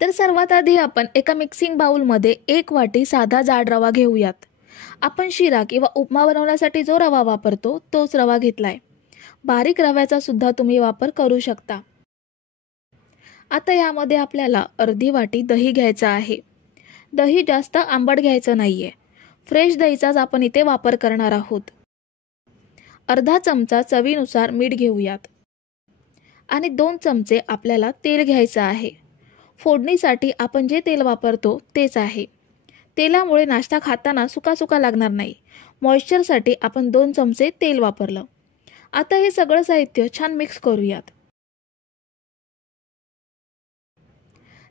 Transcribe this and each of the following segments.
तर सर्वात आधी आपण एका मिक्सिंग बाउलमध्ये 1 वाटी साधा जाड रवा घेऊयात। आपण शिरा किंवा उपमा बनवण्यासाठी जो रवा वापरतो तोच रवा घेतलाय। बारीक रव्याचा सुद्धा तुम्ही वापर करू शकता। आता यामध्ये आपल्याला अर्धी वाटी दही घ्यायचा आहे। दही जास्त आंबट घ्यायचं नाहीये, फ्रेश दहीचाच आपण इथे वापर करणार आहोत। अर्धा चमचा चवीनुसार मीठ घेऊयात आणि 2 चमचे आपल्याला तेल घ्यायचं आहे। फोडणीसाठी आपण जे तेल वापरतो तेच आहे। तेलामुळे नाश्ता खाताना सुका सुका लागणार नाही। मॉइश्चरसाठी आपण 2 चमचे तेल वापरलं। आता हे सगळं साहित्य छान मिक्स करूयात।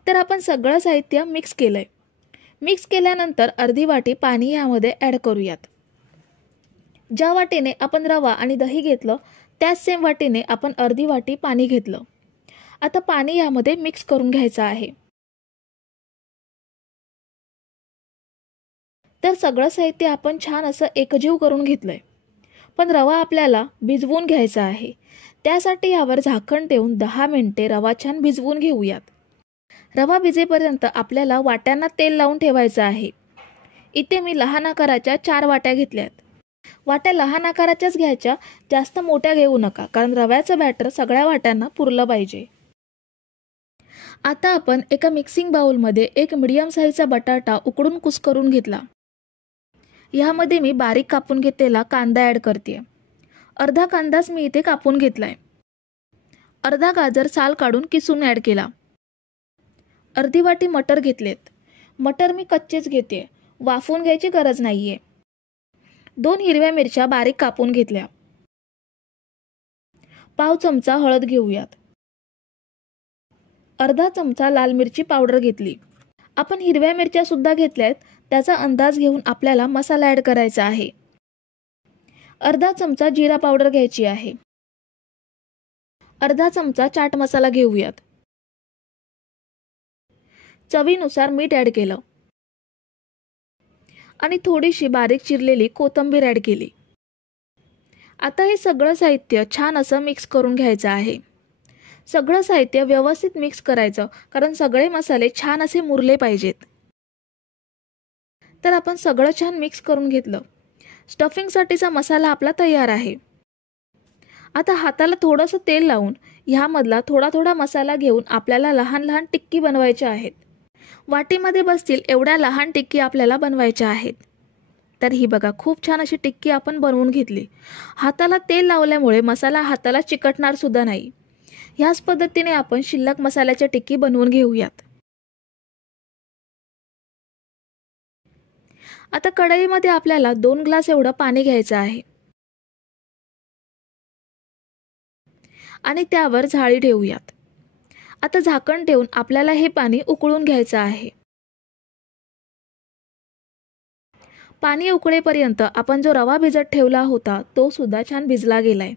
तर आपण सगळं साहित्य मिक्स केलंय। मिक्स केल्यानंतर अर्धी वाटी पाणी यामध्ये ॲड करूयात। ज्या वाटीने आपण रवा आणि दही घेतलं त्याच सेम वाटीने आपण अर्धी वाटी पाणी घेतलं। आता पाणी यामध्ये मिक्स करून घ्यायचं आहे। तर सगळं साहित्य आपण छान असं एकजीव करून घेतलंय, पण रवा आपल्याला भिजवून घ्यायचा आहे। त्यासाठी यावर झाकण ठेवून 10 मिनिटे रवा छान भिजवून घेऊयात। रवा भिजेपर्यंत आपल्याला वाट्यांना तेल लावून ठेवायचं आहे। इथे मी लहान आकाराच्या 4 वाट्या घेतल्यात। वाट्या लहान आकाराच्याच घ्यायच्या, जास्त मोठ्या घेऊ नका, कारण रव्याचं बॅटर सगळ्या वाट्यांना पुरलं पाहिजे। आता आपण एका मिक्सिंग बाउलमध्ये एक मीडियम साईजचा बटाटा उकडून कुस्करून घेतला। यामध्ये मी बारीक कापून घेतलेला कांदा ॲड करते। अर्धा कांदाच मी इथे कापून घेतलाय। अर्धा गाजर साल काढून किसून ॲड केला। अर्धी वाटी मटर घेतलेत। मटर मी कच्चेच घेते, वाफवून घ्यायची गरज नाहीये। 2 हिरव्या मिरच्या बारीक कापून घेतल्या। पाव चमचा हळद घेऊयात। अर्धा चमचा लाल मिरची पावडर घेतली। आपण हिरव्या मिरच्या सुद्धा घेतल्यात, त्याचा अंदाज घेऊन आपल्याला मसाला ॲड करायचा आहे। अर्धा चमचा जिरा पावडर घ्यायची आहे। अर्धा चमचा चाट मसाला घेऊयात। चवीनुसार मीठ ॲड केलं आणि थोडीशी बारीक चिरलेली कोथिंबीर ॲड केली। आता हे सगळं साहित्य छान असं मिक्स करून घ्यायचं आहे। सगळं साहित्य व्यवस्थित मिक्स करायचं, कारण सगळे मसाले छान असे मुरले पाहिजेत। तर आपण सगळं छान मिक्स करून घेतलं। स्टफिंगसाठीचा मसाला आपला तयार आहे। आता हाताला थोडंसं तेल लावून ह्यामधला थोडा थोडा मसाला घेऊन आपल्याला लहान लहान टिक्की बनवायच्या आहेत। वाटीमध्ये बसतील एवढ्या लहान टिक्की आपल्याला बनवायच्या आहेत। तर ही बघा, खूप छान अशी टिक्की आपण बनवून घेतली। हाताला तेल लावल्यामुळे मसाला हाताला चिकटणार सुद्धा नाही। ह्याच पद्धतीने आपण शिल्लक मसाल्याच्या टिक्की बनवून घेऊयात। आता कढईमध्ये आपल्याला 2 ग्लास एवढं पाणी घ्यायचं आहे आणि त्यावर झाळी ठेवूयात। आता झाकण ठेवून आपल्याला हे पाणी उकळून घ्यायचं आहे। पाणी उकळेपर्यंत आपण जो रवा भिजत ठेवला होता तो सुद्धा छान भिजला गेलाय।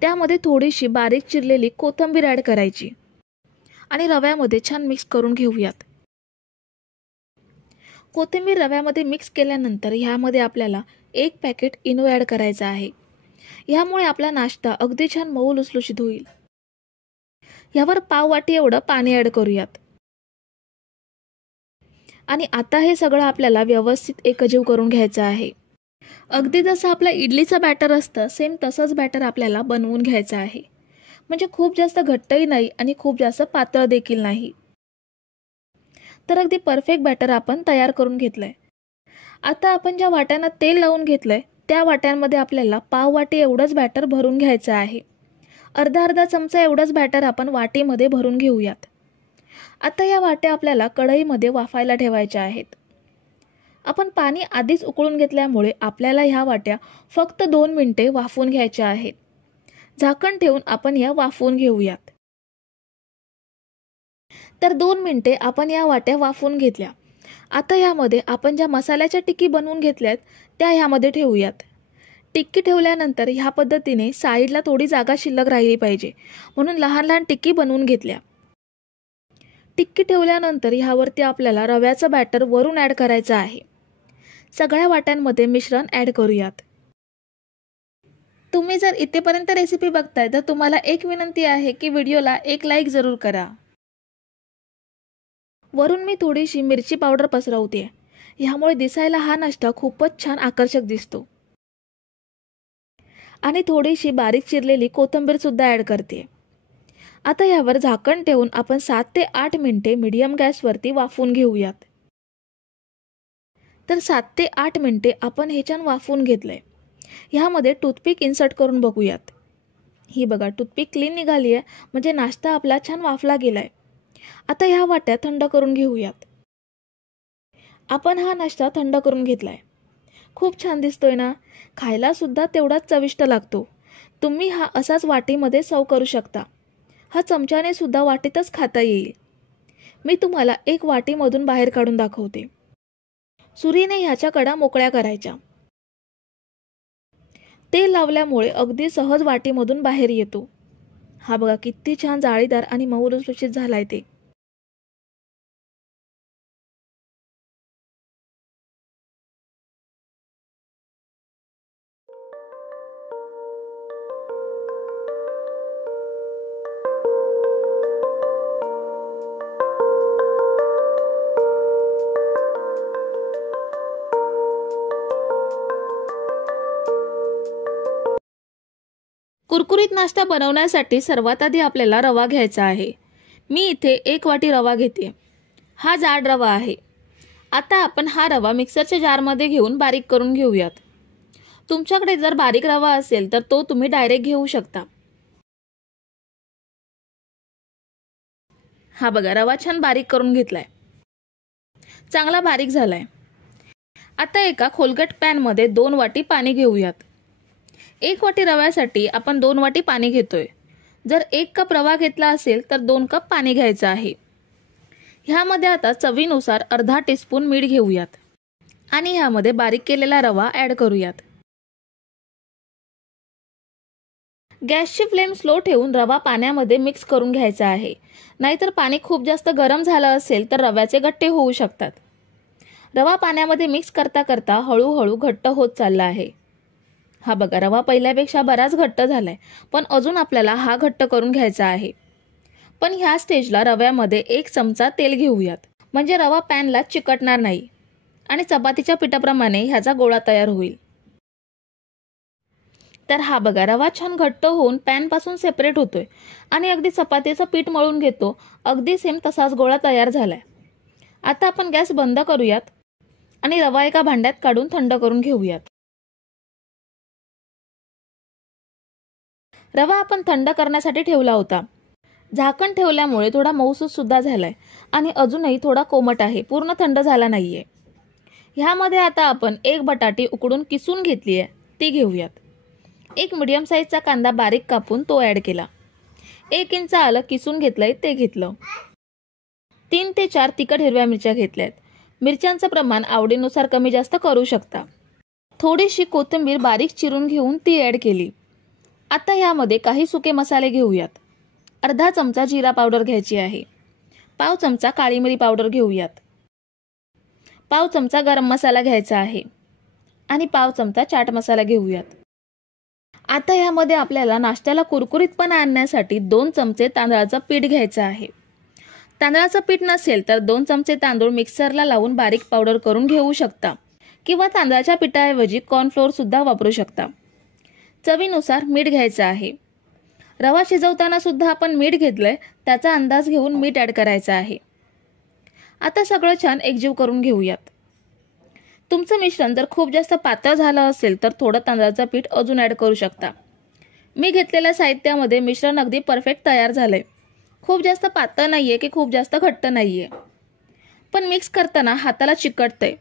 त्यामध्ये थोडीशी बारीक चिरलेली कोथिंबीर ॲड करायची आणि रव्यामध्ये छान मिक्स करून घेऊयात। कोथिंबीर रव्यामध्ये मिक्स केल्यानंतर ह्यामध्ये आपल्याला 1 पॅकेट इनो ॲड करायचा आहे। यामुळे आपला नाश्ता अगदी छान मऊ लुसलुशीत होईल। यावर पाव वाटी एवढं पाणी ॲड करूयात आणि आता हे सगळं आपल्याला व्यवस्थित एकजीव करून घ्यायचं आहे। अगदी जसं आपलं इडलीचं बॅटर असतं सेम तसंच बॅटर आपल्याला बनवून घ्यायचं आहे। म्हणजे खूप जास्त घट्टही नाही आणि खूप जास्त पातळ देखील नाही। तर अगदी परफेक्ट बॅटर आपण तयार करून घेतलंय। आता आपण ज्या वाट्यांना तेल लावून घेतलंय त्या वाट्यांमध्ये आपल्याला पाव वाटी एवढंच बॅटर भरून घ्यायचं आहे। अर्धा चमचा एवढंच बॅटर आपण वाटीमध्ये भरून घेऊयात। आता या वाट्या आपल्याला कढईमध्ये वाफायला ठेवायच्या आहेत। आपण पाणी आधीच उकळून घेतल्यामुळे आपल्याला ह्या वाट्या फक्त 2 मिनिटे वाफवून घ्यायच्या आहेत। झाकण ठेवून आपण या वाफवून घेऊयात। तर 2 मिनिटे आपण या वाट्या वाफवून घेतल्या। आता यामध्ये आपण ज्या मसाल्याच्या टिक्की बनवून घेतल्यात त्या ह्यामध्ये ठेवूयात। टिक्की ठेवल्यानंतर ह्या पद्धतीने साईडला थोडी जागा शिल्लक राहिली पाहिजे, म्हणून लहान लहान टिक्की बनवून घेतल्या। टिक्की ठेवल्यानंतर ह्यावरती आपल्याला रव्याचं बॅटर वरून ॲड करायचं आहे। सगळ्या वाट्यांमध्ये मिश्रण ॲड करूयात। तुम्ही जर इथेपर्यंत रेसिपी बघताय तर तुम्हाला एक विनंती आहे की व्हिडिओला एक लाईक जरूर करा। वरून मी थोडीशी मिरची पावडर पसरवते. ह्यामुळे दिसायला हा नाश्ता खूपच छान आकर्षक दिसतो. आणि थोडीशी बारीक चिरलेली कोथिंबीर सुद्धा ॲड करते. आता यावर झाकण ठेवून आपण 7 ते 8 मिनिटे मीडियम गॅसवरती वाफवून घेऊयात. तर 7 ते 8 मिनिटे आपण हे छान वाफवून घेतलंय. ह्यामध्ये टूथपिक इन्सर्ट करून बघूयात. ही बघा, टूथपिक क्लीन निघाली आहे, म्हणजे नाश्ता आपला छान वाफला गेलाय. आता ह्या वाट्या थंड करून घेऊयात. आपण हा नाश्ता थंड करून घेतलाय. खूप छान दिसतोय ना. खायला सुद्धा तेवढाच चविष्ट लागतो. तुम्ही हा असाच वाटीमध्ये सर्व करू शकता. हा चमच्याने सुद्धा वाटीतच खाता येईल. मी तुम्हाला एक वाटीमधून बाहेर काढून दाखवते. सुरीने ह्याच्या कडा मोकळ्या करायच्या. तेल लावल्यामुळे अगदी सहज वाटीमधून बाहेर येतो. हा बघा किती छान जाळीदार आणि मऊ लुसलुशीत झालाय ते. कुरकुरीत नाश्ता बनवण्यासाठी सर्वात आधी आपल्याला रवा घ्यायचा आहे. मी इथे 1 वाटी रवा घेते. हा जाड रवा आहे. आता आपण हा रवा मिक्सरच्या जारमध्ये घेऊन बारीक करून घेऊयात. तुमच्याकडे जर बारीक रवा असेल तर तो तुम्ही डायरेक्ट घेऊ शकता. हा बघा, रवा छान बारीक करून घेतलाय. चांगला बारीक झालाय. आता एका खोलगट पॅनमध्ये 2 वाटी पाणी घेऊयात. 1 वाटी रव्यासाठी आपण 2 वाटी पाणी घेतोय. जर 1 कप रवा घेतला असेल तर 2 कप पाणी घ्यायचं आहे. ह्यामध्ये आता चवीनुसार अर्धा टीस्पून मीठ घेऊयात आणि ह्यामध्ये बारीक केलेला रवा ॲड करूयात. गॅसची फ्लेम स्लो ठेवून रवा पाण्यामध्ये मिक्स करून घ्यायचा आहे. नाहीतर पाणी खूप जास्त गरम झालं असेल तर रव्याचे गट्टे होऊ शकतात. रवा पाण्यामध्ये मिक्स करता करता हळूहळू घट्ट होत चालला आहे. हा बघा, रवा पहिल्यापेक्षा बराच घट्ट झालाय, पण अजून आपल्याला हा घट्ट करून घ्यायचा आहे. पण ह्या स्टेजला रव्यामध्ये 1 चमचा तेल घेऊयात, म्हणजे रवा पॅनला चिकटणार नाही आणि चपातीच्या पिठाप्रमाणे ह्याचा गोळा तयार होईल. तर हा बघा, रवा छान घट्ट होऊन पॅनपासून सेपरेट होतोय आणि अगदी चपातीचं पीठ मळून घेतो अगदी सेम तसाच गोळा तयार झालाय. आता आपण गॅस बंद करूयात आणि रवा एका भांड्यात काढून थंड करून घेऊयात. रवा आपण थंड करण्यासाठी ठेवला होता. झाकण ठेवल्यामुळे थोडा मऊसूत सुद्धा झालाय आणि अजूनही थोडा कोमट आहे, पूर्ण थंड झाला नाहीये. ह्यामध्ये आता आपण 1 बटाटी उकडून किसून घेतली आहे, ती घेऊयात. 1 मीडियम साईजचा कांदा बारीक कापून तो ॲड केला. 1 इंच आलं किसून घेतलंय, ते घेतलं. 3 ते 4 तिखट हिरव्या मिरच्या घेतल्यात. मिरच्यांचं प्रमाण आवडीनुसार कमी जास्त करू शकता. थोडीशी कोथिंबीर बारीक चिरून घेऊन ती ॲड केली. आता यामध्ये काही सुके मसाले घेऊयात. अर्धा चमचा जिरा पावडर घ्यायची आहे. पाव चमचा काळी मिरी पावडर घेऊयात. पाव चमचा गरम मसाला घ्यायचा आहे आणि पाव चमचा चाट मसाला घेऊयात. आता यामध्ये आपल्याला नाश्त्याला कुरकुरीतपणा आणण्यासाठी 2 चमचे तांदळाचं पीठ घ्यायचं आहे. तांदळाचं पीठ नसेल तर 2 चमचे तांदूळ मिक्सरला लावून बारीक पावडर करून घेऊ शकता किंवा तांदळाच्या पिठाऐवजी कॉर्नफ्लोअर सुद्धा वापरू शकता. चवीनुसार मीठ घ्यायचं आहे. रवा शिजवताना सुद्धा आपण मीठ घेतलंय, त्याचा अंदाज घेऊन मीठ ॲड करायचं आहे. आता सगळं छान एकजीव करून घेऊयात. तुमचं मिश्रण जर खूप जास्त पातळ झालं असेल तर थोडं तांदळाचं पीठ अजून ॲड करू शकता. मी घेतलेल्या साहित्यामध्ये मिश्रण अगदी परफेक्ट तयार झालंय. खूप जास्त पातळ नाहीये की खूप जास्त घट्ट नाहीये, पण मिक्स करताना हाताला चिकटतंय.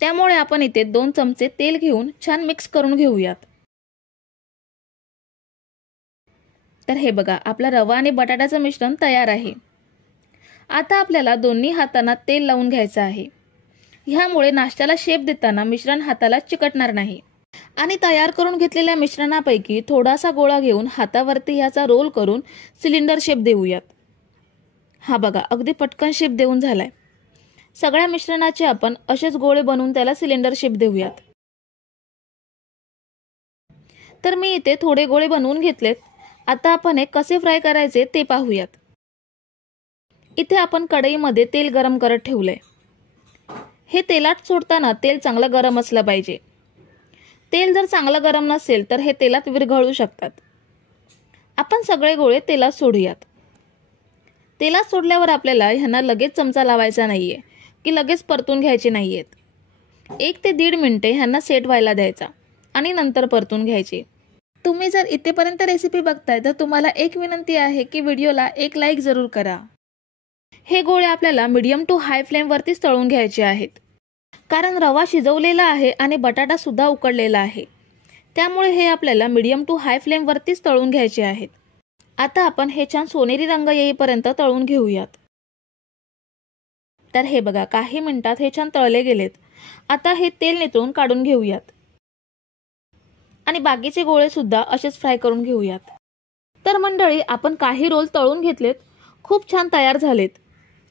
त्यामुळे आपण इथे 2 चमचे तेल घेऊन छान मिक्स करून घेऊयात. तर हे बघा, आपला रवा आणि बटाट्याचं मिश्रण तयार आहे. आता आपल्याला दोन्ही हातांना तेल लावून घ्यायचं आहे. ह्यामुळे नाश्त्याला शेप देताना मिश्रण हाताला चिकटणार नाही. आणि तयार करून घेतलेल्या मिश्रणापैकी थोडासा गोळा घेऊन हातावरती ह्याचा रोल करून सिलेंडर शेप देऊयात. हा बघा, अगदी पटकन शेप देऊन झालाय. सगळ्या मिश्रणाचे आपण असेच गोळे बनवून त्याला सिलेंडर शेप देऊयात. तर मी इथे थोडे गोळे बनवून घेतलेत. आता आपण हे कसे फ्राय करायचे ते पाहूयात. इथे आपण कढईमध्ये तेल गरम करत ठेवलंय। हे तेलात सोडताना तेल चांगलं गरम असलं पाहिजे। तेल जर चांगलं गरम नसेल तर हे तेलात विरघळू शकतात। आपण सगळे गोळे तेलात सोडूयात। तेलात सोडल्यावर आपल्याला ह्यांना लगेच चमचा लावायचा नाहीये की लगेच परतून घ्यायचे नाहीयेत। 1 ते 1.5 मिनिटे ह्यांना सेट व्हायला द्यायचा आणि नंतर परतून घ्यायचे। तुम्ही जर इथेपर्यंत रेसिपी बघताय तर तुम्हाला एक विनंती आहे की व्हिडिओला एक लाईक जरूर करा। हे गोळे आपल्याला मीडियम टू हाय फ्लेम वरतीच तळून घ्यायचे आहेत, कारण रवा शिजवलेला आहे आणि बटाटा सुद्धा उकडलेला आहे, त्यामुळे हे आपल्याला मीडियम टू हाय फ्लेम वरतीच तळून घ्यायचे आहेत। आता आपण हे छान सोनेरी रंग येईपर्यंत तळून घेऊयात। तर हे बघा, काही मिनिटात हे छान तळले गेलेत। आता हे तेल नितळून काढून घेऊयात आणि बाकीचे गोळे सुद्धा असेच फ्राय करून घेऊयात। तर मंडळी, आपण काही रोल तळून घेतलेत, खूप छान तयार झालेत।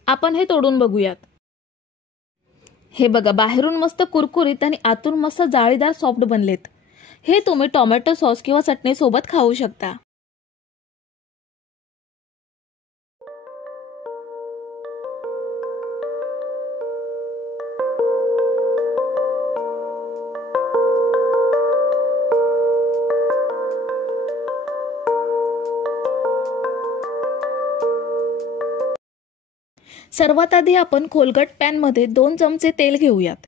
आपण हे तोडून बघूयात। हे बघा, बाहेरून मस्त कुरकुरीत आणि आतून मस्त जाळीदार सॉफ्ट बनलेत। हे तुम्ही टोमॅटो सॉस किंवा चटणी सोबत खाऊ शकता। सर्वात आधी आपण खोलगट पॅन मध्ये 2 चमचे तेल घेऊयात।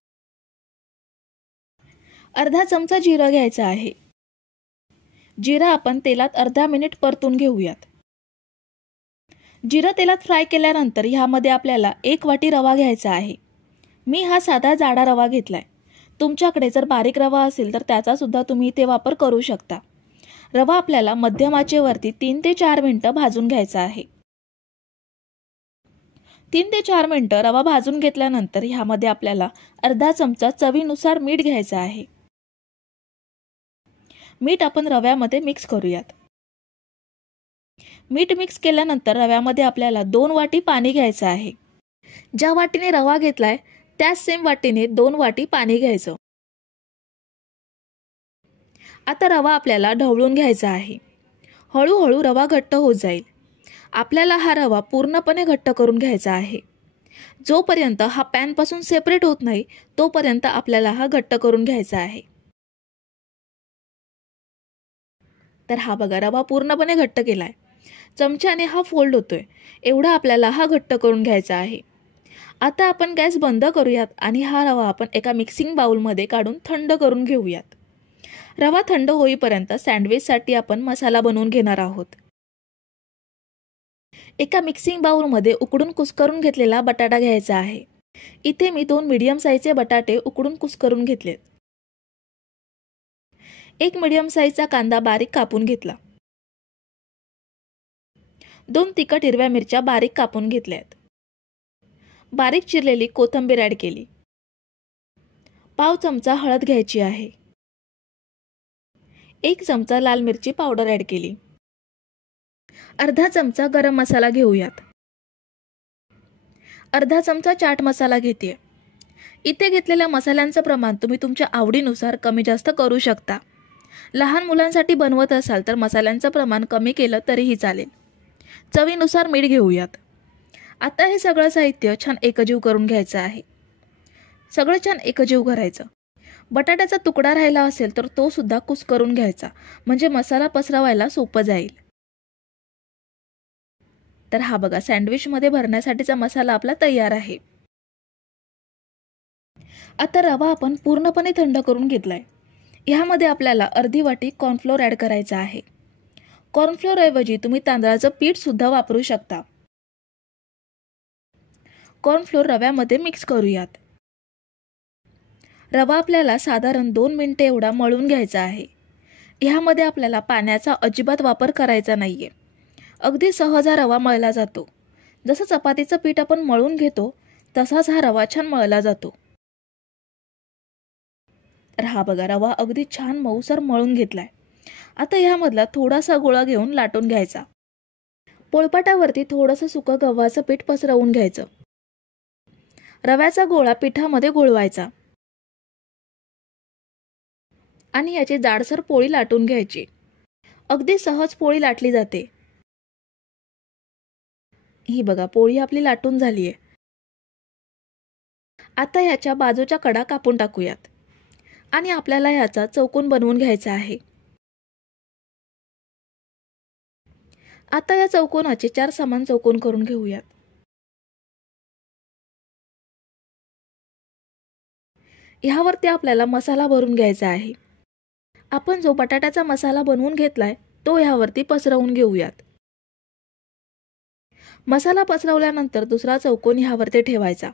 अर्धा चमचा जिरा घ्यायचा आहे। जिरा आपण तेलात अर्धा मिनिट परतून घेऊयात। जिरा तेलात फ्राय केल्यानंतर ह्यामध्ये आपल्याला 1 वाटी रवा घ्यायचा आहे। मी हा साधा जाडा रवा घेतलाय। तुमच्याकडे जर बारीक रवा असेल तर त्याचा सुद्धा तुम्ही इथे वापर करू शकता। रवा आपल्याला मध्यम आचेवरती 3 ते 4 मिनिटं भाजून घ्यायचा आहे। 3 ते 4 मिनिटं रवा भाजून घेतल्यानंतर ह्यामध्ये आपल्याला अर्धा चमचा चवीनुसार मीठ घ्यायचं आहे। मीठ आपण रव्यामध्ये मिक्स करूयात। मीठ मिक्स केल्यानंतर रव्यामध्ये आपल्याला 2 वाटी पाणी घ्यायचं आहे। ज्या वाटीने रवा घेतलाय त्याच सेम वाटीने 2 वाटी पाणी घ्यायचं। आता रवा आपल्याला ढवळून घ्यायचा आहे। हळूहळू रवा घट्ट होत जाईल। आपल्याला हा रवा पूर्णपणे घट्ट करून घ्यायचा आहे। जोपर्यंत हा पॅन पासून सेपरेट होत नाही तोपर्यंत आपल्याला हा घट्ट करून घ्यायचा आहे। तर हा बघा, रवा पूर्णपणे घट्ट केलाय। चमच्याने हा फोल्ड होतोय, एवढा आपल्याला हा घट्ट करून घ्यायचा आहे। आता आपण गॅस बंद करूयात आणि हा रवा आपण एका मिक्सिंग बाउल मध्ये काढून थंड करून घेऊयात। रवा थंड होईपर्यंत सँडविच साठी आपण मसाला बनवून घेणार आहोत। एका मिक्सिंग बाउल मध्ये उकडून कुस्करून घेतलेला बटाटा घ्यायचा आहे। इथे मी 2 मीडियम साईजचे बटाटे उकडून कुस्करून घेतलेत। एक मीडियम साईजचा कांदा बारीक कापून घेतला। 2 तिखट हिरव्या मिरच्या बारीक कापून घेतल्यात। बारीक चिरलेली कोथिंबीर ऍड केली। पाव चमचा हळद घ्यायची आहे। 1 चमचा लाल मिरची पावडर ऍड केली। अर्धा चमचा गरम मसाला घेऊयात। अर्धा चमचा चाट मसाला घेते। इथे घेतलेल्या मसाल्यांचं प्रमाण तुम्ही तुमच्या आवडीनुसार कमी जास्त करू शकता। लहान मुलांसाठी बनवत असाल तर मसाल्यांचं प्रमाण कमी केलं तरीही चालेल। चवीनुसार मीठ घेऊयात। आता हे सगळं साहित्य छान एकजीव करून घ्यायचं आहे। सगळं छान एकजीव करायचं। बटाट्याचा तुकडा राहिला असेल तर तो सुद्धा कुस्करून घ्यायचा, म्हणजे मसाला पसरवायला सोपं जाईल। तर हा बघा, सँडविच मध्ये भरण्यासाठीचा मसाला आपला तयार आहे। आता रवा आपण पूर्णपणे थंड करून घेतलाय। ह्यामध्ये आपल्याला अर्धी वाटी कॉर्नफ्लोअर ऍड करायचा आहे। कॉर्नफ्लोअर ऐवजी तुम्ही तांदळाचं पीठ सुद्धा वापरू शकता। कॉर्नफ्लोअर रव्यामध्ये मिक्स करूयात। रवा आपल्याला साधारण 2 मिनिटे एवढा मळून घ्यायचा आहे। ह्यामध्ये आपल्याला पाण्याचा अजिबात वापर करायचा नाहीये। अगदी सहज हा रवा मळला जातो। जसं चपातीचं पीठ आपण मळून घेतो तसाच हा रवा छान मळला जातो। तर हा बघा, रवा अगदी छान मऊसर मळून घेतलाय। आता ह्यामधला थोडासा गोळा घेऊन लाटून घ्यायचा। पोळपाटावरती थोडंसं सुकं गव्हाचं पीठ पसरवून घ्यायचं। रव्याचा गोळा पिठामध्ये घोळवायचा आणि याची जाडसर पोळी लाटून घ्यायची। अगदी सहज पोळी लाटली जाते। ही बघा पोळी आपली लाटून झाली आहे. आता ह्याच्या बाजूच्या कडा कापून टाकूयात आणि आपल्याला ह्याचा चौकोन बनवून घ्यायचा आहे. आता या चौकोनाचे 4 समान चौकोन करून घेऊयात. ह्यावरती आपल्याला मसाला भरून घ्यायचा आहे. आपण जो बटाट्याचा मसाला बनवून घेतलाय तो ह्यावरती पसरवून घेऊयात. मसाला पसरवल्यानंतर दुसरा चौकोन ह्यावरती ठेवायचा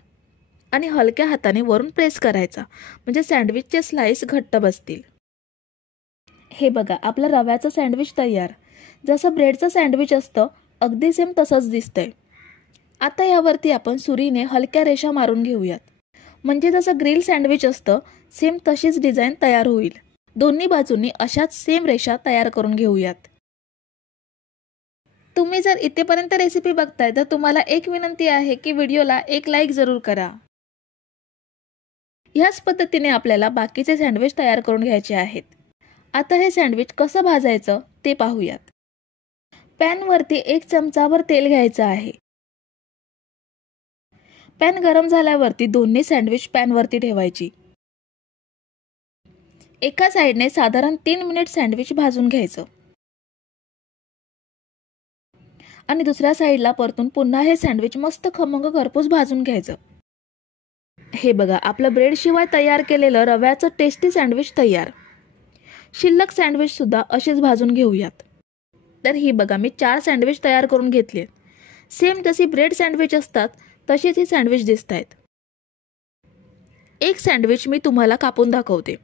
आणि हलक्या हाताने वरून प्रेस करायचा, म्हणजे सँडविचचे स्लाइस घट्ट बसतील. हे बघा आपलं रव्याचं सँडविच तयार. जसं ब्रेडचं सँडविच असतं अगदी सेम तसंच दिसतंय. आता यावरती आपण सुरीने हलक्या रेषा मारून घेऊयात, म्हणजे जसं ग्रिल सँडविच असतं सेम तशीच डिझाईन तयार होईल. दोन्ही बाजूंनी अशाच सेम रेषा तयार करून घेऊयात. तुम्ही जर इथेपर्यंत रेसिपी बघताय तर तुम्हाला एक विनंती आहे की व्हिडिओला एक लाईक जरूर करा. ह्याच पद्धतीने आपल्याला बाकीचे सँडविच तयार करून घ्यायचे आहेत. आता हे सँडविच कसं भाजायचं ते पाहूयात. पॅनवरती 1 चमचाभर तेल घ्यायचं आहे. पॅन गरम झाल्यावरती दोन्ही सँडविच पॅनवरती ठेवायची. एका साइडने साधारण 3 मिनिट सँडविच भाजून घ्यायचं आणि दुसऱ्या साइडला परतून पुन्हा हे सँडविच मस्त खमंग खरपूस भाजून घ्यायचं. हे बघा आपलं ब्रेड शिवाय तयार केलेलं रव्याचं टेस्टी सँडविच तयार. शिल्लक सँडविच सुद्धा असेच भाजून घेऊयात. तर ही बघा मी 4 सँडविच तयार करून घेतले. सेम जशी ब्रेड सँडविच असतात तशीच ही सँडविच दिसतायत. एक सँडविच मी तुम्हाला कापून दाखवते.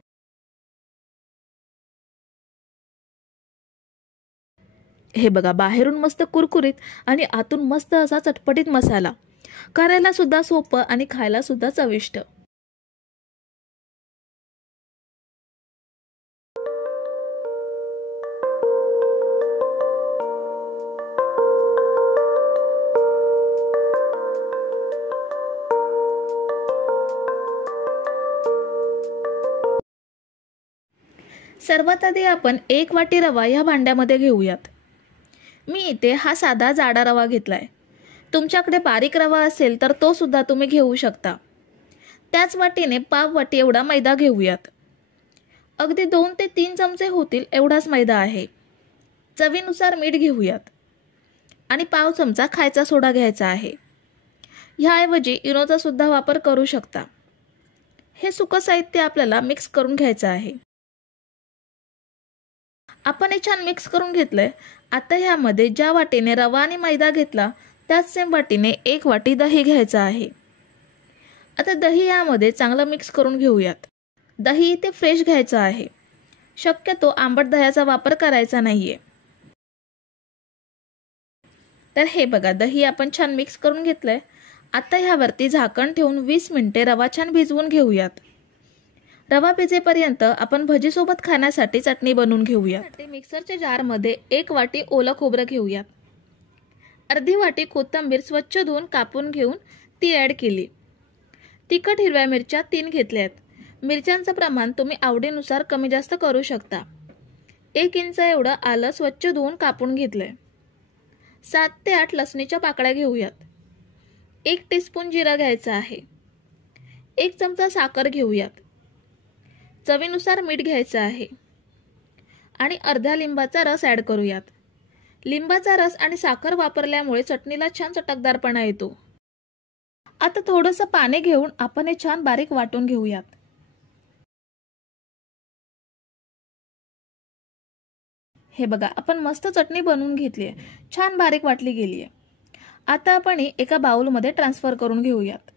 हे बघा बाहेरून मस्त कुरकुरीत आणि आतून मस्त असा चटपटीत मसाला. करायला सुद्धा सोपं आणि खायला सुद्धा चविष्ट. सर्वात आधी आपण 1 वाटी रवा या भांड्यामध्ये घेऊयात. मी इथे हा साधा जाडा रवा घेतलाय. तुमच्याकडे बारीक रवा असेल तर तो सुद्धा तुम्ही घेऊ शकता. त्याच वाटीने पाव वाटी एवढा मैदा घेऊयात. अगदी 2 ते 3 चमचे होतील एवढाच मैदा आहे. चवीनुसार मीठ घेऊयात आणि पाव चमचा खायचा सोडा घ्यायचा आहे. ह्याऐवजी इनोचा सुद्धा वापर करू शकता. हे सुकं साहित्य आपल्याला मिक्स करून घ्यायचं आहे. आपण हे छान मिक्स करून घेतलंय. आता ह्यामध्ये ज्या वाटीने रवा आणि मैदा घेतला त्याच सेम वाटीने 1 वाटी दही घ्यायचं आहे. आता दही यामध्ये चांगलं मिक्स करून घेऊयात. दही इथे फ्रेश घ्यायचं आहे. शक्यतो आंबट दह्याचा वापर करायचा नाहीये. तर हे बघा दही आपण छान मिक्स करून घेतलंय. आता ह्यावरती झाकण ठेवून 20 मिनिटे रवा छान भिजवून घेऊयात. रवा भिजेपर्यंत आपण भजीसोबत खाण्यासाठी चटणी बनवून घेऊयात. मिक्सरच्या जारमध्ये 1 वाटी ओलं खोबरं घेऊयात. अर्धी वाटी कोथिंबीर स्वच्छ धुवून कापून घेऊन ती ॲड केली. तिखट हिरव्या मिरच्या 3 घेतल्यात. मिरच्यांचं प्रमाण तुम्ही आवडीनुसार कमी जास्त करू शकता. 1 इंच एवढं आलं स्वच्छ धुवून कापून घेतलंय. 7 ते 8 लसणीच्या पाकळ्या घेऊयात. 1 टीस्पून जिरं घ्यायचं आहे. 1 चमचा साखर घेऊयात. चवीनुसार मीठ घ्यायचं आहे आणि अर्ध्या लिंबाचा रस ॲड करूयात. लिंबाचा रस आणि साखर वापरल्यामुळे चटणीला छान चटकदारपणा येतो. आता थोडंसं पाणी घेऊन आपण हे छान बारीक वाटून घेऊयात. हे बघा आपण मस्त चटणी बनवून घेतली आहे. छान बारीक वाटली गेली आहे. आता आपण ही एका बाउलमध्ये ट्रान्सफर करून घेऊयात.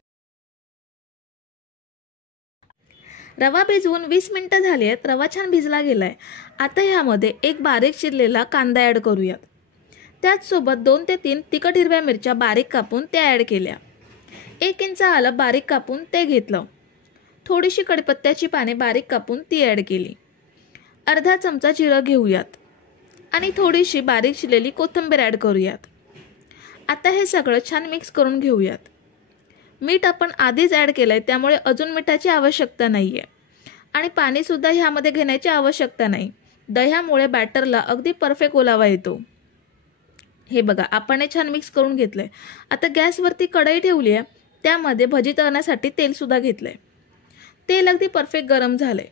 रवा भिजवून 20 मिनिटं झाली आहेत. रवा छान भिजला गेलाय. आता ह्यामध्ये 1 बारीक चिरलेला कांदा ॲड करूयात. त्याचसोबत 2 ते 3 तिखट हिरव्या मिरच्या बारीक कापून त्या ॲड केल्या. 1 इंच आलं बारीक कापून ते घेतलं. थोडीशी कढीपत्त्याची पाने बारीक कापून ती ॲड केली. अर्धा चमचा जिरं घेऊयात आणि थोडीशी बारीक चिरलेली कोथिंबीर ॲड करूयात. आता हे सगळं छान मिक्स करून घेऊयात. मीठ आपण आधीच ॲड केलंय त्यामुळे अजून मिठाची आवश्यकता नाहीये आणि पाणी सुद्धा ह्यामध्ये घेण्याची आवश्यकता नाही. दह्यामुळे बॅटरला अगदी परफेक्ट ओलावा येतो. हे बघा आपण हे छान मिक्स करून घेतलंय। आता गॅसवरती कढई ठेवली आहे, त्यामध्ये भजी तळण्यासाठी तेल सुद्धा घेतलंय। तेल अगदी परफेक्ट गरम झालंय।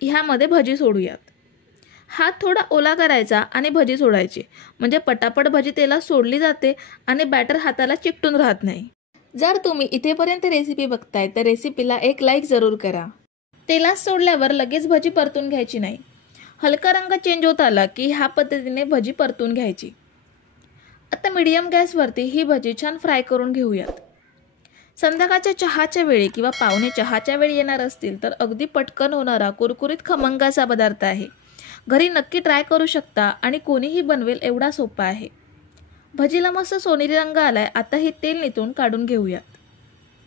ह्यामध्ये भजी सोडूयात। हात थोडा ओला करायचा आणि भजी सोडायची, म्हणजे पटापट भजी तेलात सोडली जाते आणि बॅटर हाताला चिकटून राहत नाही। जर तुम्ही इथेपर्यंत रेसिपी बघताय तर रेसिपीला एक लाईक जरूर करा। तेलात सोडल्यावर लगेच भजी परतून घ्यायची नाही। हलका रंग चेंज होत आला की ह्या पद्धतीने भजी परतून घ्यायची। आता मीडियम गॅसवरती ही भजी छान फ्राय करून घेऊयात। संध्याकाळच्या चहाच्या वेळी किंवा पाहुणे चहाच्या वेळी येणार असतील तर अगदी पटकन होणारा कुरकुरीत खमंग असा पदार्थ आहे। घरी नक्की ट्राय करू शकता आणि कोणीही बनवेल एवढा सोपा आहे। भजीला मस्त सोनेरी रंग आलाय। आता हे तेल निथळून काढून घेऊयात।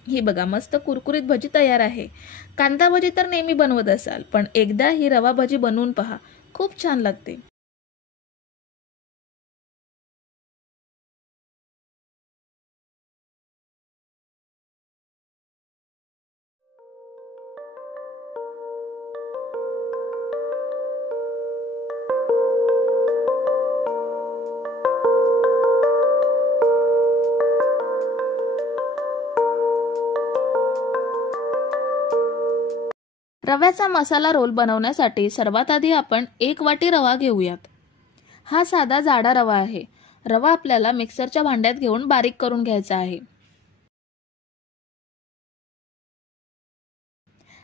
ही बघा मस्त कुरकुरीत भजी तयार आहे। कांदा भजी तर नेहमी बनवत असाल, पण एकदा ही रवा भजी बनवून पहा, खूप छान लागते। रव्याचा मसाला रोल बनवण्यासाठी सर्वात आधी आपण 1 वाटी रवा घेऊयात। हा साधा जाडा रवा आहे। रवा आपल्याला मिक्सरच्या भांड्यात घेऊन बारीक करून घ्यायचा आहे।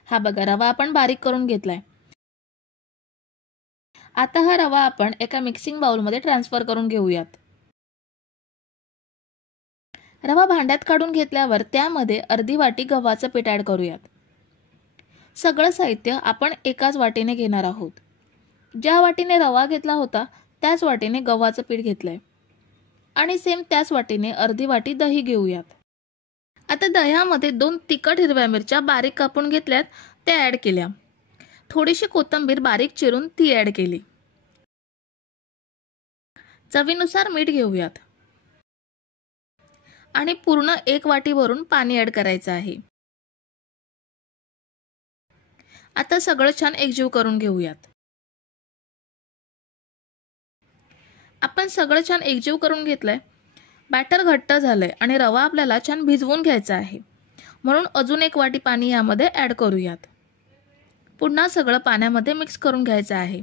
हा बघा रवा आपण बारीक करून घेतलाय। आता हा रवा आपण एका मिक्सिंग बाउलमध्ये ट्रान्सफर करून घेऊयात। रवा भांड्यात काढून घेतल्यावर त्यामध्ये अर्धी वाटी गव्हाचं पीठ ऍड करूयात। सगळं साहित्य आपण एकाच वाटीने घेणार आहोत। ज्या वाटीने रवा घेतला होता त्याच वाटीने गव्हाचं पीठ घेतलंय आणि सेम त्याच वाटीने अर्धी वाटी दही घेऊयात। आता दह्यामध्ये 2 तिखट हिरव्या मिरच्या बारीक कापून घेतल्यात, त्या ऍड केल्या। थोडीशी कोथिंबीर बारीक चिरून ती ऍड केली। चवीनुसार मीठ घेऊयात आणि पूर्ण 1 वाटी भरून पाणी ऍड करायचं आहे। आता सगळं छान एकजीव करून घेऊयात। आपण सगळं छान एकजीव करून घेतलंय। बॅटर घट्ट झालंय आणि रवा आपल्याला छान भिजवून घ्यायचा आहे, म्हणून अजून 1 वाटी पाणी यामध्ये ऍड करूयात। पुन्हा सगळं पाण्यामध्ये मिक्स करून घ्यायचं आहे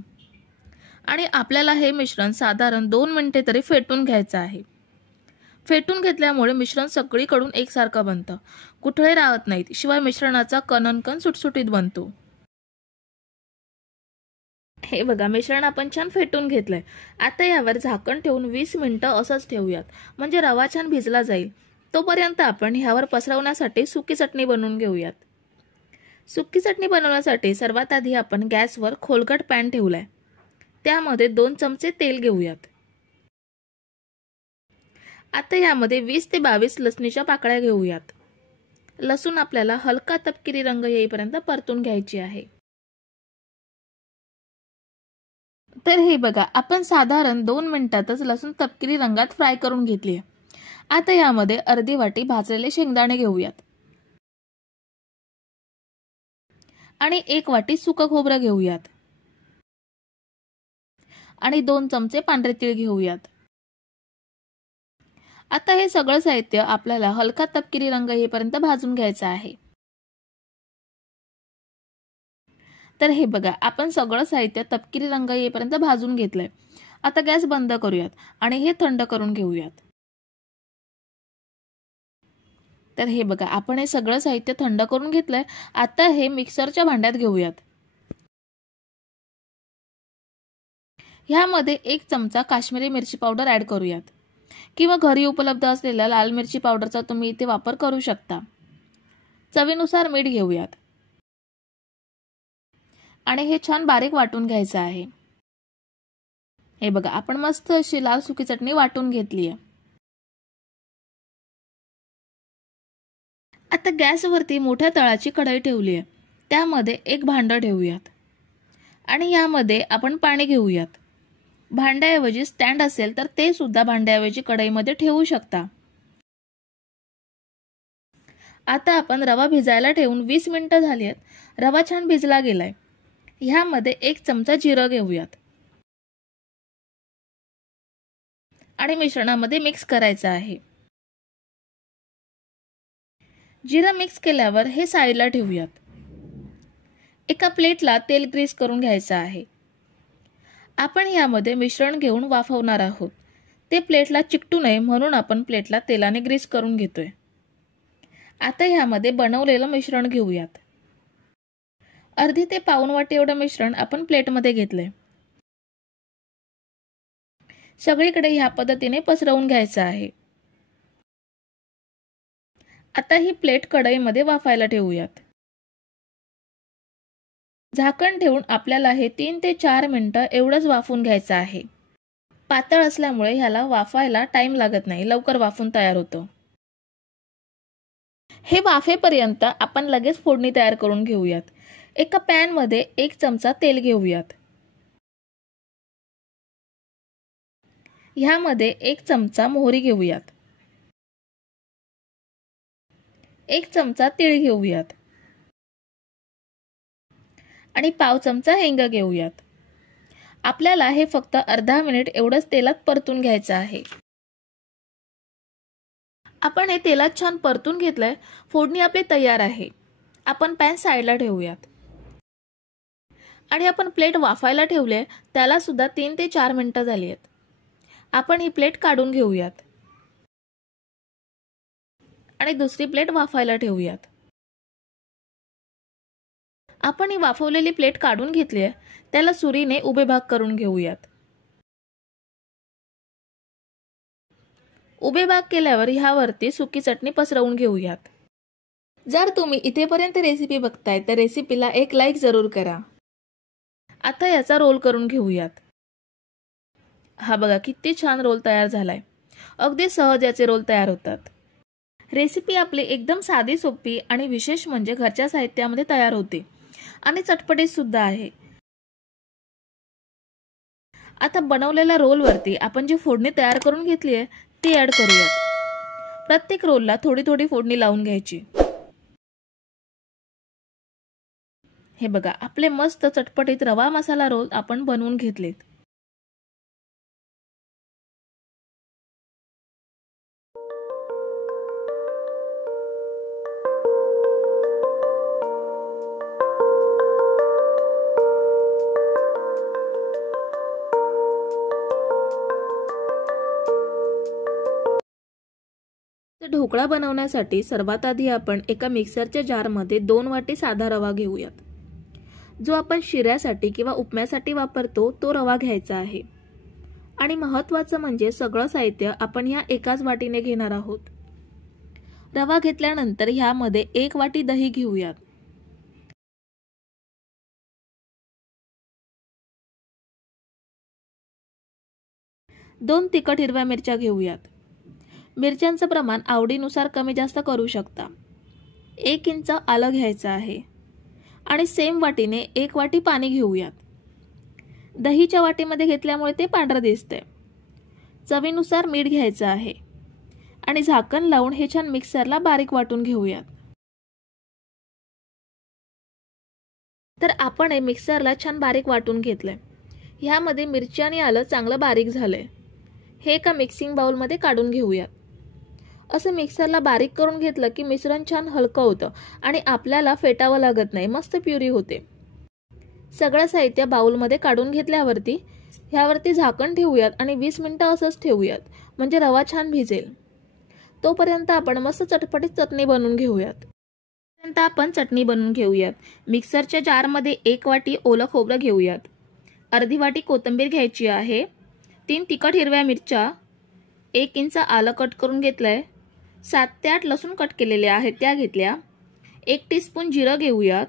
आणि आपल्याला हे मिश्रण साधारण 2 मिनिटे तरी फेटून घ्यायचं आहे। फेटून घेतल्यामुळे मिश्रण सगळीकडून एकसारखं बनतं, कुठळे राहत नाहीत, शिवाय मिश्रणाचा कणकण सुटसुटीत बनतो। हे बघा मिश्रण आपण छान फेटून घेतलंय। आता यावर झाकण ठेवून 20 मिनिटं असंच ठेवूयात, म्हणजे रवा छान भिजला जाईल। तोपर्यंत आपण ह्यावर पसरवण्यासाठी सुकी चटणी बनवून घेऊयात। सुकी चटणी बनवण्यासाठी सर्वात आधी आपण गॅसवर खोलगट पॅन ठेवलाय, त्यामध्ये 2 चमचे तेल घेऊयात। आता यामध्ये 20 ते 22 लसणीच्या पाकळ्या घेऊयात। लसूण आपल्याला हलका तपकिरी रंग येईपर्यंत परतून घ्यायची आहे। तर हे बघा आपण साधारण 2 मिनिटातच लसूण तपकिरी रंगात फ्राय करून घेतली आहे। आता यामध्ये अर्धी वाटी भाजलेले शेंगदाणे घेऊयात आणि 1 वाटी सुकं खोबरं घेऊयात आणि 2 चमचे पांढरे तीळ घेऊयात। आता हे सगळं साहित्य आपल्याला हलका तपकिरी रंग येईपर्यंत भाजून घ्यायचं आहे। तर हे बघा आपण सगळं साहित्य तपकिरी रंग येईपर्यंत भाजून घेतलंय। आता गॅस बंद करूयात आणि हे थंड करून घेऊयात। तर हे बघा आपण हे सगळं साहित्य थंड करून घेतलंय। आता हे मिक्सरच्या भांड्यात घेऊयात। ह्यामध्ये 1 चमचा काश्मीरी मिरची पावडर ऍड करूयात, किंवा घरी उपलब्ध असलेल्या लाल मिरची पावडरचा तुम्ही इथे वापर करू शकता। चवीनुसार मीठ घेऊयात आणि हे छान बारीक वाटून घ्यायचं आहे। हे बघा आपण मस्त अशी लाल सुकी चटणी वाटून घेतली आहे। आता गॅसवरती मोठ्या तळाची कढई ठेवली आहे, त्यामध्ये 1 भांडं ठेवूयात आणि यामध्ये आपण पाणी घेऊयात। भांड्याऐवजी स्टँड असेल तर ते सुद्धा भांड्याऐवजी कढईमध्ये ठेवू शकता। आता आपण रवा भिजायला ठेवून 20 मिनिटं झाली आहेत। रवा छान भिजला गेलाय। ह्यामध्ये 1 चमचा जिरं घेऊयात आणि मिश्रणामध्ये मिक्स करायचं आहे। जिरं मिक्स केल्यावर हे साईडला ठेवूयात। एका प्लेटला तेल ग्रीस करून घ्यायचं आहे। आपण यामध्ये मिश्रण घेऊन वाफवणार आहोत। ते प्लेटला चिकटू नये म्हणून आपण प्लेटला तेलाने ग्रीस करून घेतोय। आता यामध्ये बनवलेलं मिश्रण घेऊयात। अर्धी ते पाऊण वाटी एवढं मिश्रण आपण प्लेटमध्ये घेतलंय। सगळीकडे ह्या पद्धतीने पसरवून घ्यायचं आहे। आता ही प्लेट कढईमध्ये वाफायला ठेवूयात। झाकण ठेवून आपल्याला हे 3 ते 4 मिनिटं एवढंच वाफवून घ्यायचं आहे। पातळ असल्यामुळे ह्याला वाफायला टाइम लागत नाही, लवकर वाफून तयार होतं। हे वाफेपर्यंत आपण लगेच फोडणी तयार करून घेऊयात। एका पॅन मध्ये 1 चमचा तेल घेऊयात। ह्यामध्ये 1 चमचा मोहरी घेऊयात। 1 चमचा तीळ घेऊयात आणि पाव चमचा हिंग घेऊयात। आपल्याला हे फक्त अर्धा मिनिट एवढंच तेलात परतून घ्यायचं आहे। आपण हे तेलात छान परतून घेतलंय। फोडणी आपली तयार आहे। आपण पॅन साईडला ठेवूयात आणि आपण प्लेट वाफायला ठेवले त्याला सुद्धा 3 ते 4 मिनिटं झाली आहेत। आपण ही प्लेट काढून घेऊयात आणि दुसरी प्लेट वाफायला ठेवूयात। आपण ही वाफवलेली प्लेट काढून घेतली आहे। त्याला सुरीने उभे भाग करून घेऊयात। उभे भाग केल्यावर ह्यावरती सुकी चटणी पसरवून घेऊयात। जर तुम्ही इथेपर्यंत रेसिपी बघताय तर रेसिपीला एक लाईक जरूर करा। आता याचा रोल करून घेऊयात। हा बघा किती छान रोल तयार झालाय। अगदी सहज याचे रोल तयार होतात। रेसिपी आपली एकदम साधी सोपी आणि विशेष म्हणजे घरच्या साहित्यामध्ये तयार होते आणि चटपटीत सुद्धा आहे। आता बनवलेल्या रोल वरती आपण जी फोडणी तयार करून घेतली आहे ती ऍड करूयात। प्रत्येक रोलला थोडी थोडी फोडणी लावून घ्यायची। हे बघा आपले मस्त चटपटीत रवा मसाला रोल आपण बनवून घेतलेत। ढोकळा बनवण्यासाठी सर्वात आधी आपण एका मिक्सरच्या जारमध्ये 2 वाटी साधा रवा घेऊयात। जो आपण शिऱ्यासाठी किंवा उपम्यासाठी वापरतो तो रवा घ्यायचा आहे। आणि महत्त्वाचं म्हणजे सगळं साहित्य आपण ह्या एकाच वाटीने घेणार आहोत। रवा घेतल्यानंतर ह्यामध्ये 1 वाटी दही घेऊयात। दोन तिखट हिरव्या मिरच्या घेऊयात। मिरच्यांचं प्रमाण आवडीनुसार कमी जास्त करू शकता। 1 इंच आलं घ्यायचं आहे आणि सेम वाटीने 1 वाटी पाणी घेऊयात। दहीच्या वाटीमध्ये घेतल्यामुळे ते पांढरं दिसतंय। चवीनुसार मीठ घ्यायचं आहे आणि झाकण लावून हे छान मिक्सरला बारीक वाटून घेऊयात। तर आपण हे मिक्सरला छान बारीक वाटून घेतलंय। ह्यामध्ये मिरची आणि आलं चांगलं बारीक झालंय। हे एका मिक्सिंग बाउल मध्ये काढून घेऊयात। असं मिक्सरला बारीक करून घेतलं की मिश्रण छान हलकं होतं आणि आपल्याला फेटावं लागत नाही, मस्त प्युरी होते। सगळं साहित्य बाउल मध्ये काढून घेतल्यावरती ह्यावरती झाकण ठेवूयात आणि 20 मिनिटं असंच ठेवूयात म्हणजे रवा छान भिजेल। तोपर्यंत आपण मस्त चटपटीत चटणी बनवून घेऊयात। आपण चटणी बनवून घेऊयात। मिक्सरच्या जारमध्ये 1 वाटी ओलं खोबरं घेऊयात। अर्धी वाटी कोथिंबीर घ्यायची आहे। 3 तिखट हिरव्या मिरच्या, 1 इंच आलं कट करून घेतलंय, 7 ते 8 लसूण कट केलेले आहेत त्या घेतल्या, 1 टीस्पून जिरं घेऊयात,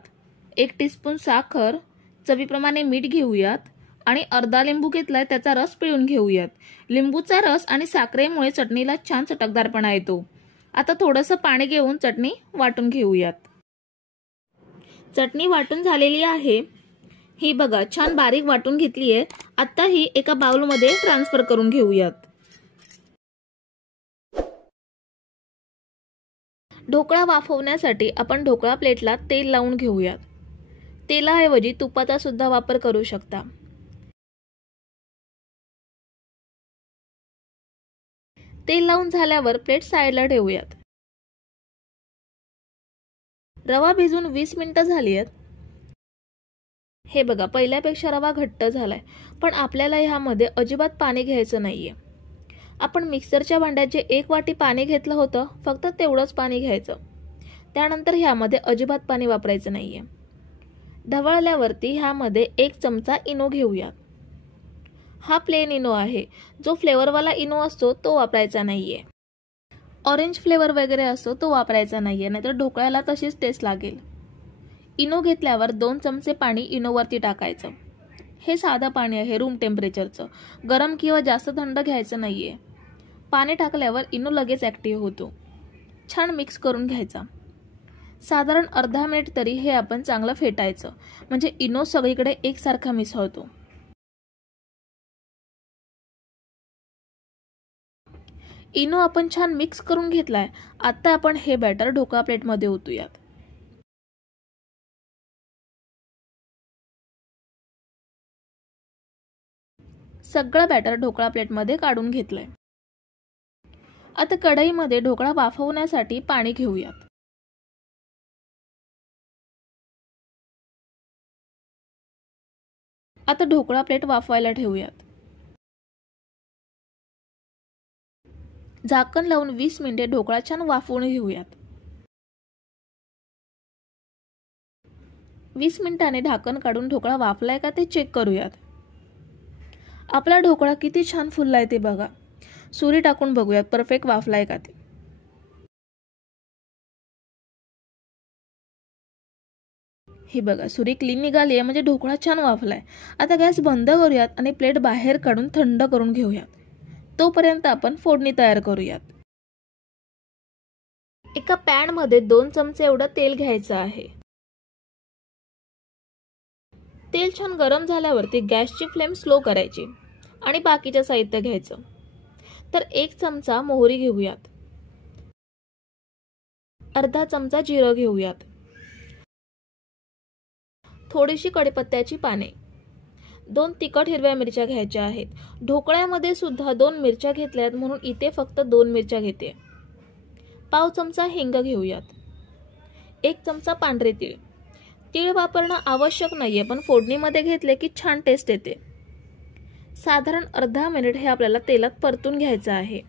1 टीस्पून साखर, चवीप्रमाणे मीठ घेऊयात आणि अर्धा लिंबू घेतलाय त्याचा रस पिळून घेऊयात। लिंबूचा रस आणि साखरेमुळे चटणीला छान चटकदारपणा येतो। आता थोडंसं पाणी घेऊन चटणी वाटून घेऊयात। चटणी वाटून झालेली आहे। ही बघा छान बारीक वाटून घेतली आहे। आता ही एका बाउल मध्ये ट्रान्सफर करून घेऊयात। ढोकळा वाफवण्यासाठी आपण ढोकळा प्लेटला तेल लावून घेऊयात। तेलाऐवजी तुपाचा सुद्धा वापर करू शकता। तेल लावून झाल्यावर प्लेट साईडला ठेवूयात. रवा भिजून 20 मिनिटं झाली आहेत. हे बघा, पहिल्यापेक्षा रवा घट्ट झालाय, पण आपल्याला ह्यामध्ये अजिबात पाणी घ्यायचं नाहीये. आपण मिक्सरच्या भांड्यात जे 1 वाटी पाणी घेतलं होतं, फक्त तेवढंच पाणी घ्यायचं. त्यानंतर ह्यामध्ये अजिबात पाणी वापरायचं नाहीये. ढवळल्यावरती ह्यामध्ये 1 चमचा इनो घेऊयात. हा प्लेन इनो आहे. जो फ्लेवरवाला इनो असतो तो वापरायचा नाहीये. ऑरेंज फ्लेवर वगैरे असतो तो वापरायचा नाहीये, नाहीतर ढोकळ्याला तशीच टेस्ट लागेल. इनो घेतल्यावर 2 चमचे पाणी इनोवरती टाकायचं. हे साधं पाणी आहे, रूम टेम्परेचरचं. गरम किंवा जास्त थंड घ्यायचं नाहीये. पाणी टाकल्यावर इनो लगेच ॲक्टिव्ह होतो. छान मिक्स करून घ्यायचा. साधारण अर्धा मिनिट तरी हे आपण चांगलं फेटायचं, म्हणजे इनो सगळीकडे एकसारखा मिसळतो. इनो आपण छान मिक्स करून घेतलाय. आता आपण हे बॅटर ढोकळा प्लेटमध्ये ओतूयात. सगळं बॅटर ढोकळा प्लेटमध्ये काढून घेतलंय. आता कढईमध्ये ढोकळा वाफवण्यासाठी पाणी घेऊयात. आता ढोकळा प्लेट वाफवायला ठेवूयात. झाकण लावून 20 मिनिटे ढोकळा छान वाफवून घेऊयात. 20 मिनिटांनी ढाकण काढून ढोकळा वाफलाय का ते चेक करूयात. आपला ढोकळा किती छान फुललाय ते बघा. सुरी टाकून बघूयात परफेक्ट वाफलाय का ते. हे बघा, सुरी क्लीन निघाली आहे, म्हणजे ढोकळा छान वाफलाय. आता गॅस बंद करूयात आणि प्लेट बाहेर काढून थंड करून घेऊयात. तोपर्यंत आपण फोडणी तयार करूयात. एका पॅन मध्ये 2 चमचे एवढं तेल घ्यायचं आहे. तेल छान गरम झाल्यावरती गॅसची फ्लेम स्लो करायची आणि बाकीचं साहित्य घ्यायचं. तर 1 चमचा मोहरी घेऊयात. अर्धा चमचा जिरं घेऊयात. थोडीशी कढीपत्त्याची पाने. 2 तिखट हिरव्या मिरच्या घ्यायच्या आहेत. ढोकळ्यामध्ये सुद्धा 2 मिरच्या घेतल्यात, म्हणून इथे फक्त 2 मिरच्या घेते. पाव चमचा हिंग घेऊयात. 1 चमचा पांढरे तीळ. तीळ वापरणं आवश्यक नाहीये, पण फोडणीमध्ये घेतले की छान टेस्ट येते. साधारण अर्धा मिनिट हे आपल्याला तेलात परतून घ्यायचं आहे.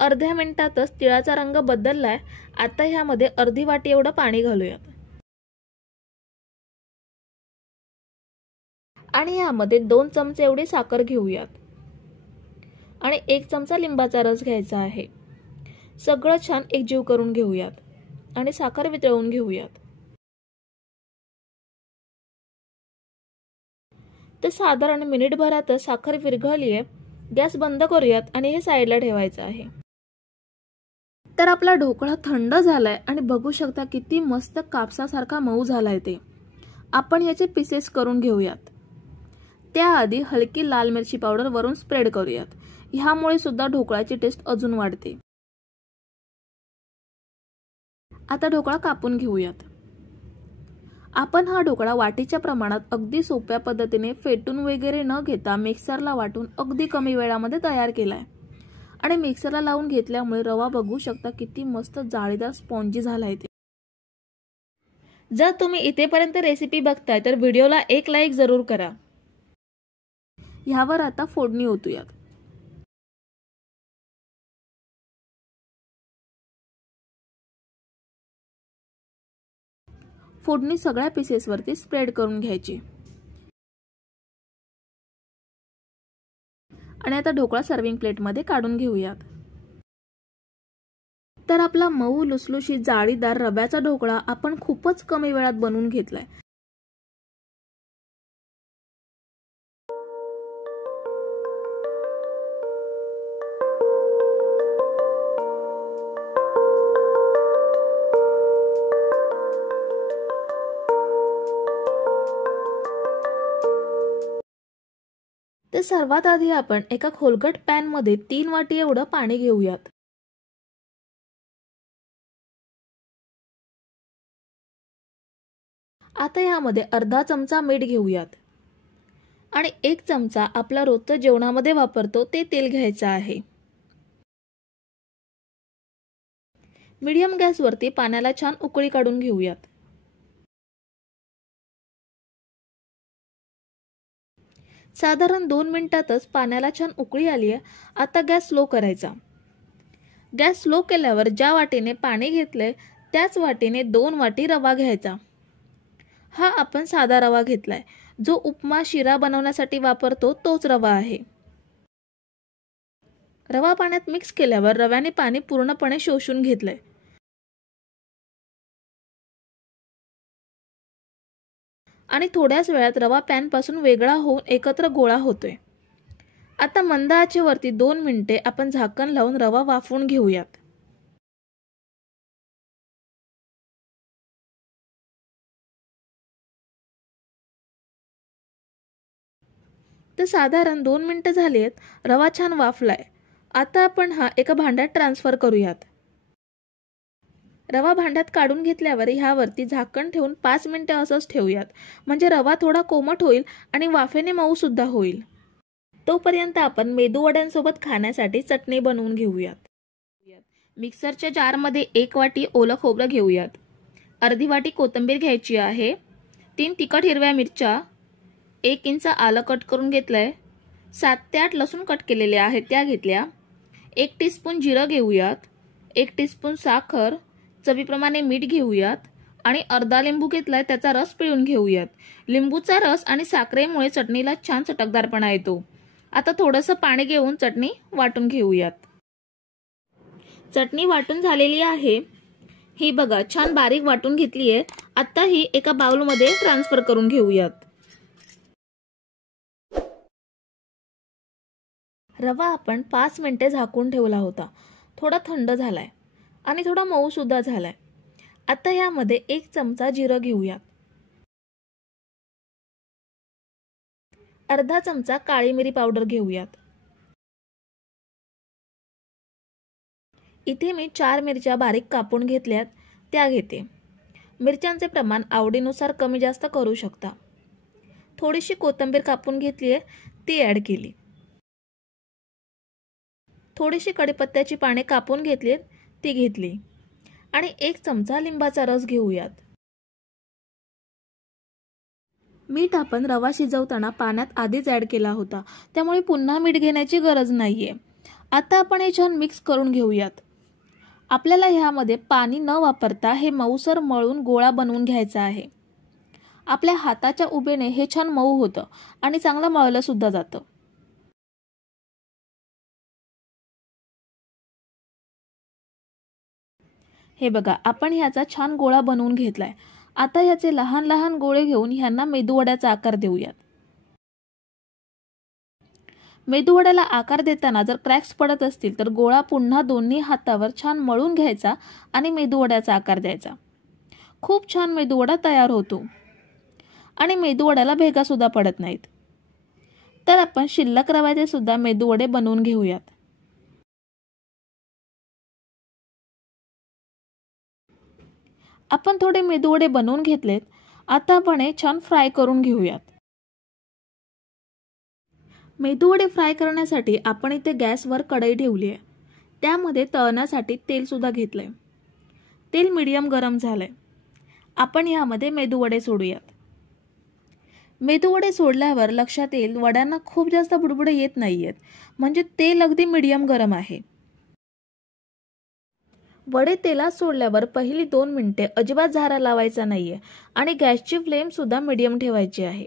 अर्ध्या मिनिटातच तिळाचा रंग बदललाय. आता ह्यामध्ये अर्धी वाटी एवढं पाणी घालूयात आणि यामध्ये 2 चमचे एवढी साखर घेऊयात आणि 1 चमचा लिंबाचा रस घ्यायचा आहे. सगळं छान एकजीव करून घेऊयात आणि साखर वितळवून घेऊयात. तर साधारण मिनिटभरातच साखर विरघळली आहे. गॅस बंद करूयात आणि हे साईडला ठेवायचं आहे. तर आपला ढोकळा थंड झालाय आणि बघू शकता किती मस्त कापसासारखा मऊ झालाय ते. आपण याचे पीसेस करून घेऊयात. त्याआधी हलकी लाल मिरची पावडर वरून स्प्रेड करूयात. ह्यामुळे सुद्धा ढोकळ्याची टेस्ट अजून वाढते. आता ढोकळा कापून घेऊयात. आपण हा ढोकळा वाटीच्या प्रमाणात अगदी सोप्या पद्धतीने फेटून वगैरे न घेता मिक्सरला वाटून अगदी कमी वेळामध्ये तयार केलाय. आणि मिक्सरला लावून घेतल्यामुळे रवा बघू शकता किती मस्त जाळीदार स्पॉन्जी झालाय ते. जर तुम्ही इथेपर्यंत रेसिपी बघताय तर व्हिडिओला एक लाईक जरूर करा. ह्यावर आता फोडणी ओतूयात. फोडणी सगळ्या पीसेसवरती स्प्रेड करून घ्यायची आणि आता ढोकळा सर्विंग प्लेटमध्ये काढून घेऊयात. तर आपला मऊ लुसलुशीत जाळीदार रव्याचा ढोकळा आपण खूपच कमी वेळात बनवून घेतलाय. तर सर्वात आधी आपण एका खोलगट पॅन मध्ये 3 वाटी एवढं पाणी घेऊयात. आता यामध्ये अर्धा चमचा मीठ घेऊयात आणि 1 चमचा आपला रोजचं जेवणामध्ये वापरतो ते तेल घ्यायचं आहे। मीडियम गॅसवरती पाण्याला छान उकळी काढून घेऊयात। साधारण 2 मिनिटातच पाण्याला छान उकळी आली आहे। आता गॅस स्लो करायचा। गॅस स्लो केल्यावर ज्या वाटीने पाणी घेतले त्याच वाटीने 2 वाटी रवा घ्यायचा। हा आपण साधा रवा घेतलाय, जो उपमा शिरा बनवण्यासाठी वापरतो तोच रवा आहे। रवा पाण्यात मिक्स केल्यावर रव्याने पाणी पूर्णपणे शोषून घेतलंय। आणि थोड्याच वेळात रवा पॅन पासून वेगळा होऊन एकत्र गोळा होतोय। आता मंद आचेवरती 2 मिनिटे आपण झाकण लावून रवा वाफवून घेऊयात। तर साधारण 2 मिनिटं झालीत, रवा छान वाफलाय। आता आपण हा एका भांड्यात ट्रान्सफर करूयात। रवा भांड्यात काढून घेतल्यावर ह्यावरती झाकण ठेवून 5 मिनिटं असंच ठेवूयात, म्हणजे रवा थोडा कोमट होईल आणि वाफेने मऊ सुद्धा होईल। तोपर्यंत आपण मेदूवड्यांसोबत खाण्यासाठी चटणी बनवून घेऊयात। मिक्सरच्या जारमध्ये 1 वाटी ओलं खोबरं घेऊयात, अर्धी वाटी कोथिंबीर घ्यायची आहे, 3 तिखट हिरव्या मिरच्या, 1 इंच आलं कट करून घेतलंय, 7 ते 8 लसूण कट केलेले आहेत त्या घेतल्या, 1 टीस्पून जिरं घेऊयात, 1 टीस्पून साखर, चवीप्रमाणे मीठ घेऊयात आणि अर्धा लिंबू घेतलाय त्याचा रस पिळून घेऊयात। लिंबूचा रस आणि साखरेमुळे चटणीला छान चटकदारपणा येतो। आता थोडंसं पाणी घेऊन चटणी वाटून घेऊयात। चटणी वाटून झालेली आहे, ही बघा छान बारीक वाटून घेतली आहे। आता ही एका बाउलमध्ये ट्रान्सफर करून घेऊयात। रवा आपण 5 मिनिटे झाकून ठेवला होता, थोडा थंड झालाय आणि थोडा मऊ सुद्धा झालाय। आता यामध्ये 1 चमचा जिरं घेऊयात, अर्धा चमचा काळी मिरी पावडर घेऊयात। इथे मी 4 मिरच्या बारीक कापून घेतल्यात त्या घेते। मिरच्यांचे प्रमाण आवडीनुसार कमी जास्त करू शकता। थोडीशी कोथिंबीर कापून घेतली आहे ती ऍड केली। थोडीशी कढीपत्त्याची पाने कापून घेतलीत ती घेतली आणि 1 चमचा लिंबाचा रस घेऊयात। मीठ आपण रवा शिजवताना पाण्यात आधीच ऍड केला होता, त्यामुळे पुन्हा मीठ घेण्याची गरज नाहीये। आता आपण हे छान मिक्स करून घेऊयात। आपल्याला ह्यामध्ये पाणी न वापरता हे मऊसर मळून गोळा बनवून घ्यायचा आहे। आपल्या हाताच्या उभेने हे छान मऊ होतं आणि चांगलं मळलं सुद्धा जातं। हे बघा आपण ह्याचा छान गोळा बनवून घेतलाय। आता ह्याचे लहान लहान गोळे घेऊन ह्यांना मेदूवड्याचा आकार देऊयात। मेदूवड्याला आकार देताना जर क्रॅक्स पडत असतील तर गोळा पुन्हा दोन्ही हातावर छान मळून घ्यायचा आणि मेदूवड्याचा आकार द्यायचा। खूप छान मेदूवडा तयार होतो आणि मेदूवड्याला भेगा सुद्धा पडत नाहीत। तर आपण शिल्लक रव्याचे सुद्धा मेदूवडे बनवून घेऊयात। आपण थोडे मेदूवडे बनवून घेतलेत, आता आपण हे छान फ्राय करून घेऊयात। मेदूवडे फ्राय करण्यासाठी आपण इथे गॅसवर कढई ठेवली आहे, त्यामध्ये तळण्यासाठी तेल सुद्धा घेतलंय। तेल मीडियम गरम झालंय, आपण यामध्ये मेदूवडे सोडूयात। मेदूवडे सोडल्यावर लक्षात येईल वड्यांना खूप जास्त बुडबुडे येत नाहीयेत, म्हणजे तेल अगदी मीडियम गरम आहे। वडे तेलात सोडल्यावर पहिली 2 मिनिटे अजिबात झारा लावायचा नाहीये आणि गॅसची फ्लेम सुद्धा मीडियम ठेवायची आहे।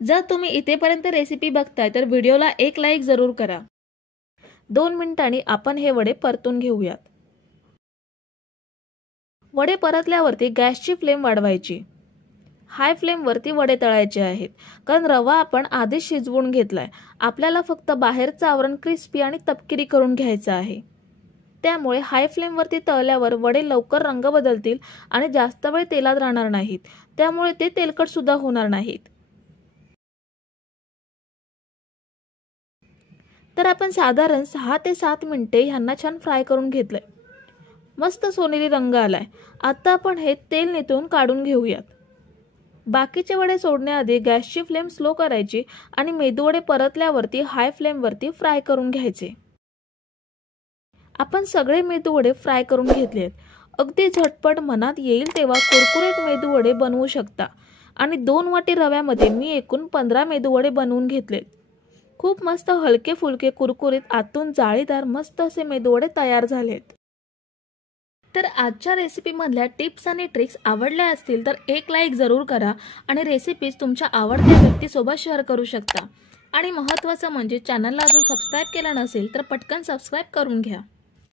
जर तुम्ही इथेपर्यंत रेसिपी बघताय तर व्हिडिओला एक लाईक जरूर करा। 2 मिनिटांनी आपण हे वडे परतून घेऊयात। वडे परतल्यावरती गॅसची फ्लेम वाढवायची, हाय फ्लेम वरती वडे तळायचे आहेत, कारण रवा आपण आधीच शिजवून घेतलाय। आपल्याला फक्त बाहेरचं आवरण क्रिस्पी आणि तपकिरी करून घ्यायचं आहे, त्यामुळे हाय फ्लेम वरती तळल्यावर वडे लवकर रंग बदलतील आणि जास्त वेळ तेलात राहणार नाहीत, त्यामुळे ते तेलकट सुद्धा होणार नाहीत। तर आपण साधारण 6 ते 7 मिनिटे ह्यांना छान फ्राय करून घेतलंय। मस्त सोनेरी रंग आलाय। आता आपण हे तेल निथळून काढून घेऊयात। बाकीचे वडे सोडण्याआधी गॅसची फ्लेम स्लो करायची आणि मेदूवडे परतल्यावरती हाय फ्लेमवरती फ्राय करून घ्यायचे। आपण सगळे मेदूवडे फ्राय करून घेतलेत। अगदी झटपट मनात येईल तेव्हा कुरकुरीत मेदूवडे बनवू शकता आणि 2 वाटी रव्यामध्ये मी एकूण 15 मेदूवडे बनवून घेतलेत। खूप मस्त हलके फुलके कुरकुरीत आतून जाळीदार मस्त असे मेदूवडे तयार झालेत। तर आजच्या रेसिपीमधल्या टिप्स आणि ट्रिक्स आवडल्या असतील तर एक लाईक जरूर करा आणि रेसिपीज तुमच्या आवडत्या व्यक्तीसोबत शेअर करू शकता। आणि महत्त्वाचं म्हणजे चॅनलला अजून सबस्क्राईब केलं नसेल तर पटकन सबस्क्राईब करून घ्या।